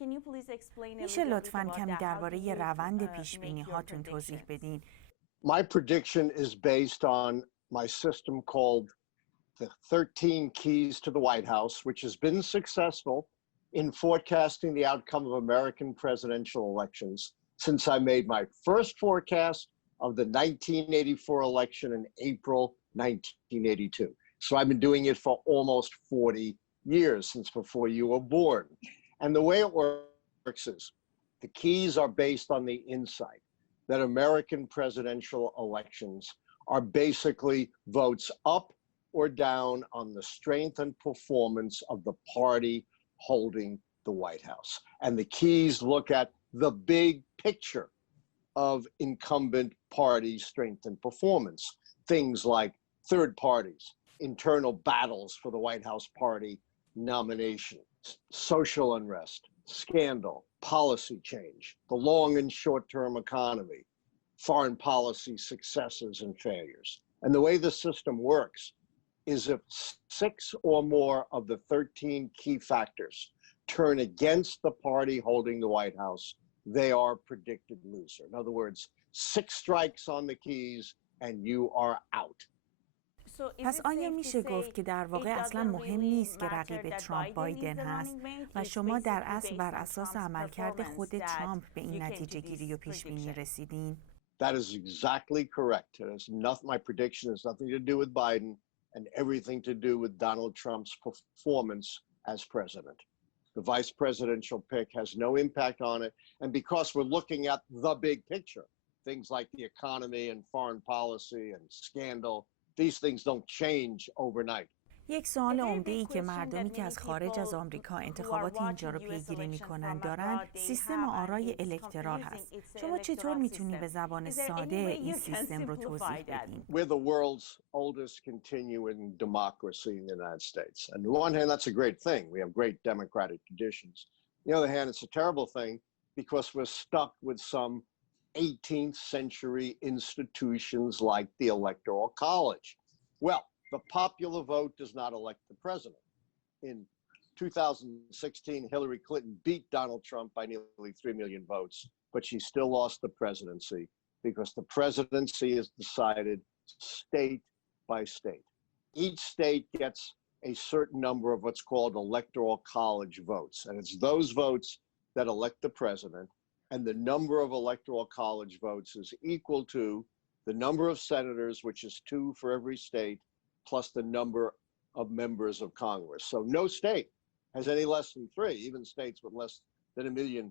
میشه لطفاً کمی درباره روند پیشبینی هاتون توضیح بدین؟ My prediction is based on my system called the 13 keys to the White House, which has been successful in forecasting the outcome of American presidential elections since I made my first forecast of the 1984 election in April 1982. So I've been doing it for almost 40 years, since before you were born. And the way it works is the keys are based on the insight that American presidential elections are basically votes up or down on the strength and performance of the party holding the White House. And the keys look at the big picture of incumbent party strength and performance. Things like third parties, internal battles for the White House party nomination, social unrest, scandal, policy change, the long and short-term economy, foreign policy successes and failures. And the way the system works is if 6 or more of the 13 key factors turn against the party holding the White House, they are predicted loser. In other words, 6 strikes on the keys and you are out. پس آیا میشه گفت که در واقع اصلا مهم نیست که رقیب ترامپ بایدن هست و شما در اصل بر اساس عملکرد خود ترامپ به این نتیجه گیری و پیش بینی رسیدین؟ That is exactly correct. It has nothing, my prediction has nothing to do with Biden and everything to do with Donald Trump's performance as president. The vice presidential pick has no impact on it. And because we're looking at the big picture, things like the economy and foreign policy and scandal, these things don't change overnight. یک سوال عمده‌ای که مردمی که از خارج از آمریکا انتخابات اینجا رو پیگیری می‌کنن دارن سیستم آرای الکترال هست. شما چطور میتونید به زبان ساده این سیستم رو توضیح بدین؟ We're the world's oldest continuing democracy in the United States. On the one hand, that's a great thing. We have great democratic traditions. On the other hand, it's a terrible thing because we're stuck with some 18th century institutions like the Electoral College. Well, the popular vote does not elect the president. In 2016, Hillary Clinton beat Donald Trump by nearly 3 million votes, but she still lost the presidency because the presidency is decided state by state. Each state gets a certain number of what's called electoral college votes, and it's those votes that elect the president, and the number of electoral college votes is equal to the number of senators, which is 2 for every state, plus the number of members of Congress. So no state has any less than 3, even states with less than 1 million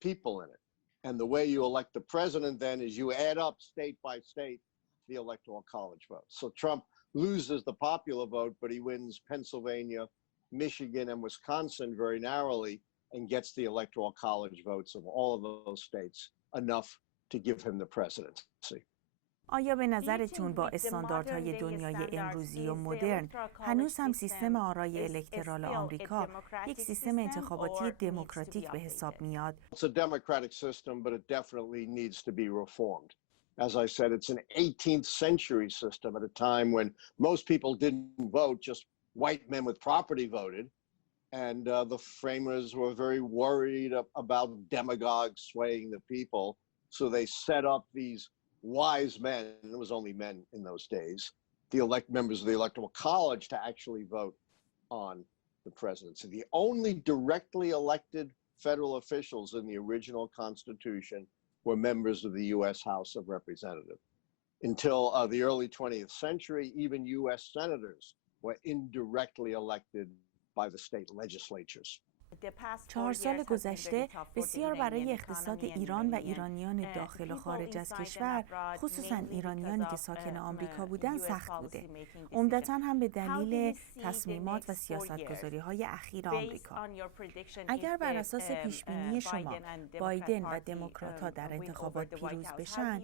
people in it. And the way you elect the president then is you add up state by state the electoral college votes. So Trump loses the popular vote, but he wins Pennsylvania, Michigan, and Wisconsin very narrowly and gets the electoral college votes of all of those states, enough to give him the presidency. آیا به نظرتون با استانداردهای دنیای امروزی و مدرن هنوز هم سیستم آرای الکترال آمریکا یک سیستم انتخاباتی دموکراتیک به حساب میاد؟ It's a democratic system, but it definitely needs to be reformed. As I said, it's an 18th century system at a time when most people didn't vote, just white men with property voted. And the framers were very worried about demagogues swaying the people. So they set up these wise men, and it was only men in those days, the members of the Electoral College to actually vote on the presidency. The only directly elected federal officials in the original Constitution were members of the U.S. House of Representatives. Until the early 20th century, even U.S. senators were indirectly elected by the state legislatures. 4 سال گذشته بسیار برای اقتصاد ایران و ایرانیان داخل و خارج از کشور، خصوصا ایرانیانی که ساکن آمریکا بودند سخت بوده. عمدتاً هم به دلیل تصمیمات و سیاستگذاری‌های اخیر آمریکا. اگر بر اساس پیشبینی شما بایدن و دموکرات‌ها در انتخابات پیروز بشن،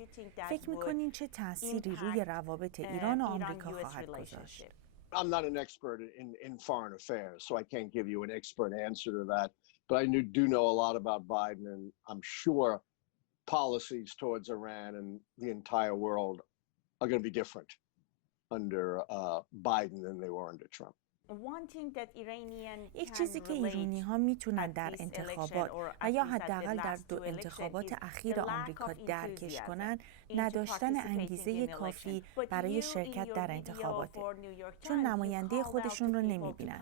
فکر می‌کنین چه تأثیری روی روابط ایران و آمریکا خواهد گذاشت؟ I'm not an expert in foreign affairs, so I can't give you an expert answer to that. But I do know a lot about Biden, and I'm sure policies towards Iran and the entire world are going to be different under Biden than they were under Trump. یک چیزی که ایرانی ها میتونن در انتخابات و یا حداقل در 2 انتخابات اخیر آمریکا درکش کنن نداشتن انگیزه کافی برای شرکت در انتخاباته، چون نماینده خودشون رو نمیبینن.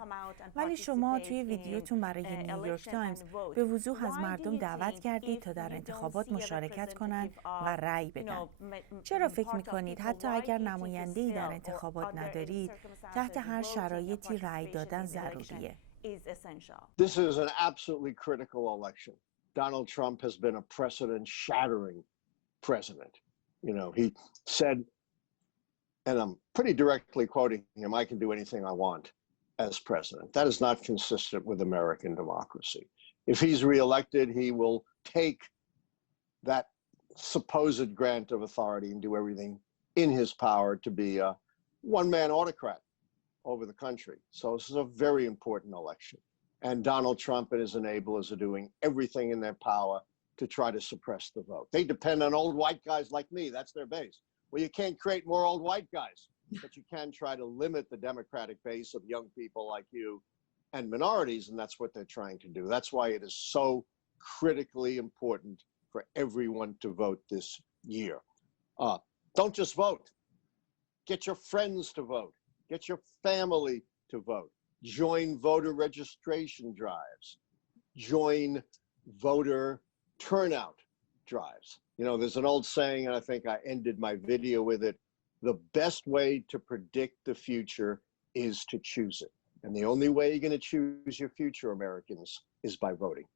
ولی شما توی ویدیوتون برای نیویورک تایمز به وضوح از مردم دعوت کردید تا در انتخابات مشارکت کنند و رأی بدن. چرا فکر میکنید حتی اگر نماینده‌ای در انتخابات ندارید، تحت هر شرایطی رأی دادن ضروریه؟ This is an absolutely critical election. Donald Trump has been a precedent-shattering president. You know, he said, and I'm pretty directly quoting him, I can do anything I want as president. That is not consistent with American democracy. If he's reelected, he will take that supposed grant of authority and do everything in his power to be a one-man autocrat over the country. So this is a very important election. And Donald Trump and his enablers are doing everything in their power to try to suppress the vote. They depend on old white guys like me. That's their base. Well, you can't create more old white guys, but you can try to limit the Democratic base of young people like you and minorities, and that's what they're trying to do. That's why it is so critically important for everyone to vote this year. Don't just vote. Get your friends to vote. Get your family to vote. Join voter registration drives. Join voter turnout drives. You know, there's an old saying, and I think I ended my video with it, the best way to predict the future is to choose it. And the only way you're going to choose your future, Americans, is by voting.